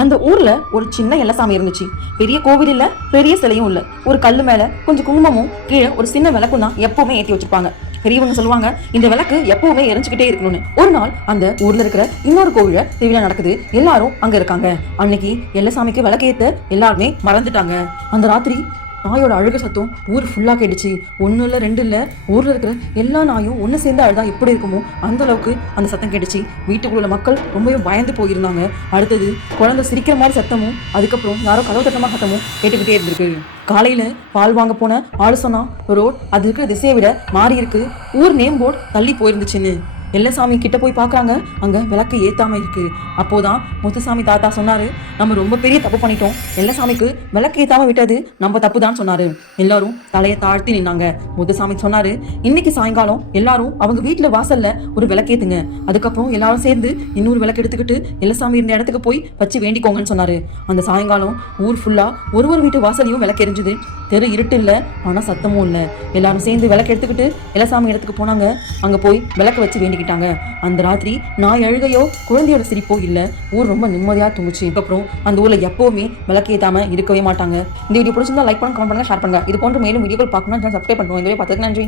அந்த ஊர்ல ஒரு சின்ன எல்லசாமி இருந்துச்சு. பெரிய கோவில் இல்ல, பெரிய சிலையும் இல்ல. ஒரு கல்லு மேல கொஞ்சம் குங்குமமும் கீழே ஒரு சின்ன விளக்கும் தான் எப்பவுமே ஏத்தி வச்சிருப்பாங்க. பெரியவங்க சொல்லுவாங்க இந்த விளக்கு எப்பவுமே எரிஞ்சுக்கிட்டே இருக்கணும்னு. ஒரு நாள் அந்த ஊர்ல இருக்கிற இன்னொரு கோவில திருவிழா நடக்குது. எல்லாரும் அங்க இருக்காங்க. அன்னைக்கு எல்லசாமிக்கு விளக்கு ஏத்த எல்லாருமே மறந்துட்டாங்க. அந்த ராத்திரி நாயோட அழுக சத்தம் ஊர் ஃபுல்லா கேட்டுச்சு. ஒன்னு இல்ல, ரெண்டு இல்ல, ஊர்ல இருக்கிற எல்லா நாயும் ஒன்னு சேர்ந்து அழுதா எப்படி இருக்குமோ அந்த அளவுக்கு அந்த சத்தம் கேட்டுச்சு. வீட்டுக்குள்ள உள்ள மக்கள் ரொம்பவே பயந்து போயிருந்தாங்க. அடுத்தது குழந்தை சிரிக்கிற மாதிரி சத்தமும், அதுக்கப்புறம் யாரோ கதவு தட்டமா சத்தமும் கேட்டுக்கிட்டே இருந்திருக்கு. காலையில பால் வாங்க போன ஆளு சொன்னா ரோட் அது இருக்கிற திசையை விட மாறி இருக்கு, ஊர் நேம் போர்டு தள்ளி போயிருந்துச்சுன்னு. எல்லசாமி கிட்ட போய் பாக்குறாங்க, அங்க விளக்கு ஏத்தாம இருக்கு. அப்போதான் முத்துசாமி தாத்தா சொன்னாரு, நம்ம ரொம்ப பெரிய தப்பு பண்ணிட்டோம், எல்லசாமிக்கு விளக்கு ஏத்தாம விட்டது நம்ம தப்பு தான் சொன்னாரு. எல்லாரும் தலையை தாழ்த்தி நின்னாங்க. முத்துசாமி சொன்னாரு, இன்னைக்கு சாயங்காலம் எல்லாரும் அவங்க வீட்டுல வாசல்ல ஒரு விளக்கேத்துங்க. அதுக்கப்புறம் எல்லாரும் சேர்ந்து இன்னொரு விளக்கு எடுத்துக்கிட்டு எல்லசாமி இருந்த இடத்துக்கு போய் வச்சு வேண்டிக்கோங்கன்னு சொன்னாரு. அந்த சாயங்காலம் ஊர் ஃபுல்லா ஒரு வீட்டு வாசலையும் விளக்கு எரிஞ்சுது. தெரு இருட்டு இல்ல, ஆனா சத்தமும் இல்ல. எல்லாரும் சேர்ந்து விளக்கு எடுத்துக்கிட்டு எல்லசாமி இடத்துக்கு போனாங்க. அங்க போய் விளக்கு வச்சு வேண்டிக்கிட்டாங்க. அந்த ராத்திரி நாய் அழுகையோ குழந்தையோட சிரிப்போ இல்ல, ஊர் ரொம்ப நிம்மதியா தூங்குச்சு. அப்புறம் அந்த ஊர்ல எப்பவுமே விளக்கு ஏத்தாம இருக்கவே மாட்டாங்க. இந்த வீடியோ பிடிச்சிருந்தா லைக் பண்ணுங்க, கமெண்ட் பண்ணுங்க, ஷேர் பண்ணுங்க. இது போன்ற மேலும் வீடியோக்கள் பார்க்கணும்னா சப்ஸ்கிரைப் பண்ணுங்க. இந்த வீடியோ பார்த்ததுக்கு நன்றி.